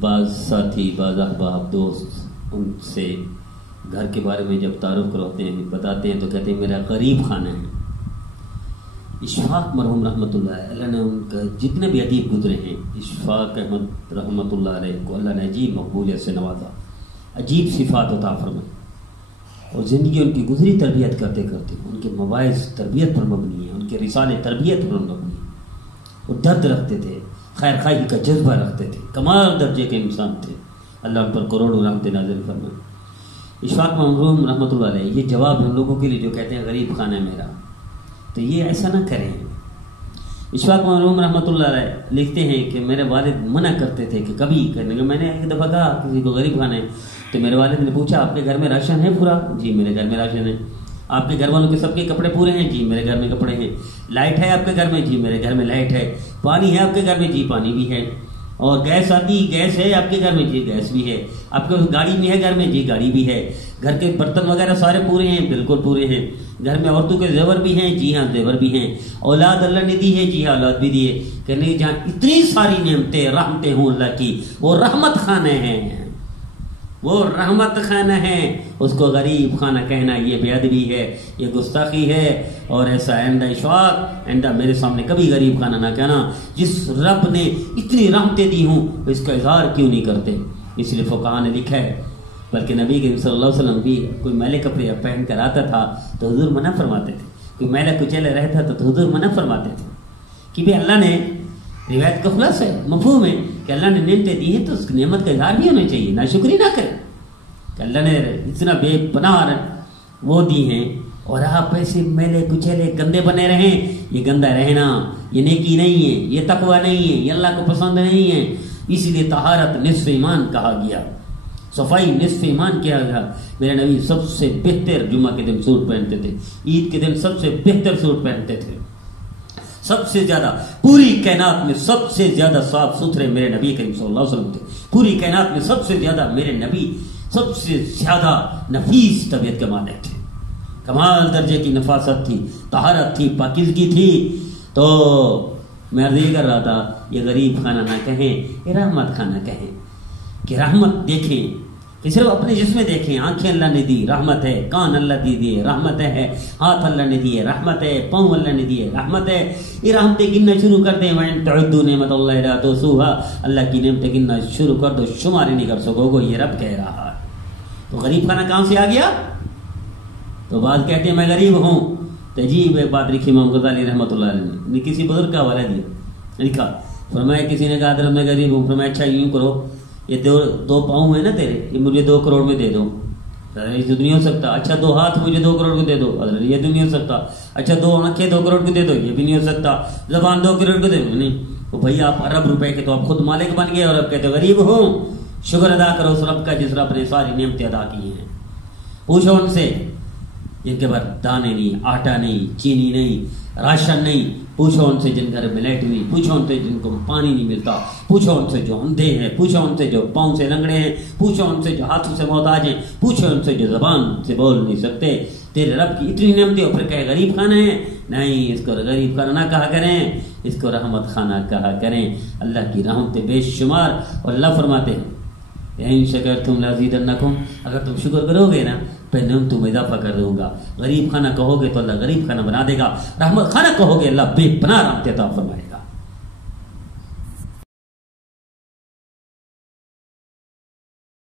بعض ساتھی بعض احباب دوست ان سے گھر کے بارے میں جب تعارف کرواتے ہیں بتاتے ہیں تو کہتے ہیں میرا غریب خانہ ہے. اشفاق مرحوم رحمۃ اللہ نے ان کا جتنے بھی ادیب گزرے ہیں، اشفاق احمد رحمۃ اللہ علیہ کو اللہ نے عجیب مقبولیت سے نوازا، عجیب صفات عطا فرمائی، اور زندگی ان کی گزری تربیت کرتے کرتے ان کے مواعظ تربیت پر مبنی ہیں، ان کے رسالے تربیت پر مبنی ہیں. وہ درد رکھتے تھے، خیر خواہی کا جذبہ رکھتے تھے، کمال درجے کے انسان تھے. اللہ ان پر کروڑوں رحمتیں نازل فرمائے. اشفاق مرحوم رحمۃ اللہ علیہ یہ جواب ہم لوگوں کے لیے جو کہتے ہیں غریب خانہ ہے میرا، تو یہ ایسا نہ کریں. اشفاق مرحوم رحمۃ اللہ علیہ لکھتے ہیں کہ میرے والد منع کرتے تھے کہ کبھی کرنے کا. میں نے ایک دفعہ کہا کسی کو غریب خانہ ہے تو میرے والد نے پوچھا آپ کے گھر میں راشن ہے پورا؟ جی میرے گھر میں راشن ہے. آپ کے گھر والوں کے سب کے کپڑے پورے ہیں؟ جی میرے گھر میں کپڑے ہیں. لائٹ ہے آپ کے گھر میں؟ جی میرے گھر میں لائٹ ہے. پانی ہے آپ کے گھر میں؟ جی پانی بھی ہے. اور گیس آتی گیس ہے آپ کے گھر میں؟ جی گیس بھی ہے. آپ کے گاڑی بھی ہے گھر میں؟ جی گاڑی بھی ہے. گھر کے برتن وغیرہ سارے پورے ہیں؟ بالکل پورے ہیں. گھر میں عورتوں کے زیور بھی ہیں؟ جی ہاں زیور بھی ہیں. اولاد اللہ نے دی ہے؟ جی ہاں اولاد بھی دیے. کہ نہیں جہاں اتنی ساری نعمتیں رحمتیں ہوں اللہ کی، وہ رحمت خانے ہیں، وہ رحمت خانہ ہے. اس کو غریب خانہ کہنا یہ بے ادبی ہے، یہ گستاخی ہے. اور ایسا آئندہ اشفاق آئندہ میرے سامنے کبھی غریب خانہ نہ کہنا. جس رب نے اتنی رحمتیں دی ہوں اس کا اظہار کیوں نہیں کرتے؟ اس لیے فقہاء نے لکھا ہے، بلکہ نبی کریم صلی اللہ علیہ وسلم بھی کوئی میلے کپڑے پہن کر آتا تھا تو حضور منع فرماتے تھے. کوئی میلہ کچیلے رہتا تھا تو حضور منع فرماتے تھے کہ بھی اللہ نے، روایت کا خلاصہ ہے، مفہوم ہے کہ اللہ نے نعمتیں دی ہیں تو اس نعمت کا اظہار بھی ہونا چاہیے، ناشکری نہ کریں کہ اللہ نے اتنا بے پناہ وہ دی ہیں اور آپ ایسے میلے کچیلے گندے بنے رہیں. یہ گندا رہنا یہ نیکی نہیں ہے، یہ تقوی نہیں ہے، یہ اللہ کو پسند نہیں ہے. اسی لیے طہارت نصف ایمان کہا گیا، صفائی نصف ایمان کیا گیا. میرے نبی سب سے بہتر جمعہ کے دن سوٹ پہنتے تھے، عید کے دن سب سے بہتر سوٹ پہنتے تھے. سب سے زیادہ پوری کائنات میں سب سے زیادہ صاف ستھرے میرے نبی کریم صلی اللہ علیہ وسلم تھے. پوری کائنات میں سب سے زیادہ میرے نبی سب سے زیادہ نفیس طبیعت کے مالک تھے. کمال درجے کی نفاست تھی، طہارت تھی، پاکیزگی تھی. تو میں عرض یہ کر رہا تھا یہ غریب خانہ نہ کہیں، یہ رحمت خانہ کہیں کہ رحمت دیکھیں کہ صرف اپنے جسم میں دیکھیں. آنکھیں اللہ نے دی، رحمت ہے. کان اللہ دی دیے، رحمت ہے. ہاتھ اللہ نے دیے، رحمت ہے. پاؤں اللہ نے دیے، رحمت ہے. یہ رحمتیں گننا شروع کر دیں. وَإِن تَعُدُّوا نِعْمَتَ اللَّهِ لَا تُحْصُوهَا، اللہ کی نعمتیں گننا شروع کر دو، شمار ہی نہیں کر سکو گے. یہ رب کہہ رہا ہے. تو غریب خانہ کہاں سے آ گیا؟ تو بعض کہتے ہیں میں غریب ہوں. تو عجیب ایک بات لکھی امام غزالی رحمۃ اللہ علیہ نے، کسی بزرگ کا حوالہ دیا، لکھا فرمایا کسی نے کہا حضرت میں غریب ہوں. فرمایا اچھا یوں کرو، یہ دو پاؤں ہیں نا تیرے، یہ مجھے 2 کروڑ میں دے دو. یہ تو نہیں ہو سکتا. اچھا 2 ہاتھ مجھے 2 کروڑ کے دے دو. حضرت یہ تو نہیں ہو سکتا. اچھا 2 آنکھیں 2 کروڑ کے دے دو. یہ بھی نہیں ہو سکتا. زبان 2 کروڑ کے دے دو. نہیں تو بھائی آپ ارب روپے کے تو آپ خود مالک بن گئے اور اب کہتے غریب ہوں. شکر ادا کرو اس رب کا جس رب نے ساری نعمتیں ادا کی ہیں. پوچھو ان سے جن کے بعد دانے نہیں، آٹا نہیں، چینی نہیں، راشن نہیں. پوچھو ان سے جن گھر میں لائٹ نہیں. پوچھو ان سے جن کو پانی نہیں ملتا. پوچھو ان سے جو اندھے ہیں. پوچھو ان سے جو پاؤں سے لنگڑے ہیں. پوچھو ان سے جو ہاتھوں سے محتاج ہیں. پوچھو ان سے جو زبان سے بول نہیں سکتے. تیرے رب کی اتنی نعمتیں اور پھر کہے غریب خانہ ہے. نہیں، اس کو غریب خانہ نہ کہا کریں، اس کو رحمت خانہ کہا کریں. اللہ کی رحمتیں بے شمار. اور اللہ فرماتے ہیں ان شکرتم لازیدنکم، اگر تم شکر کرو گے نا پھر تم اضافہ کر دوں گا. غریب خانہ کہو گے تو اللہ غریب خانہ بنا دے گا. رحمت خانہ کہو گے اللہ بے پناہ رحمت عطا فرمائے.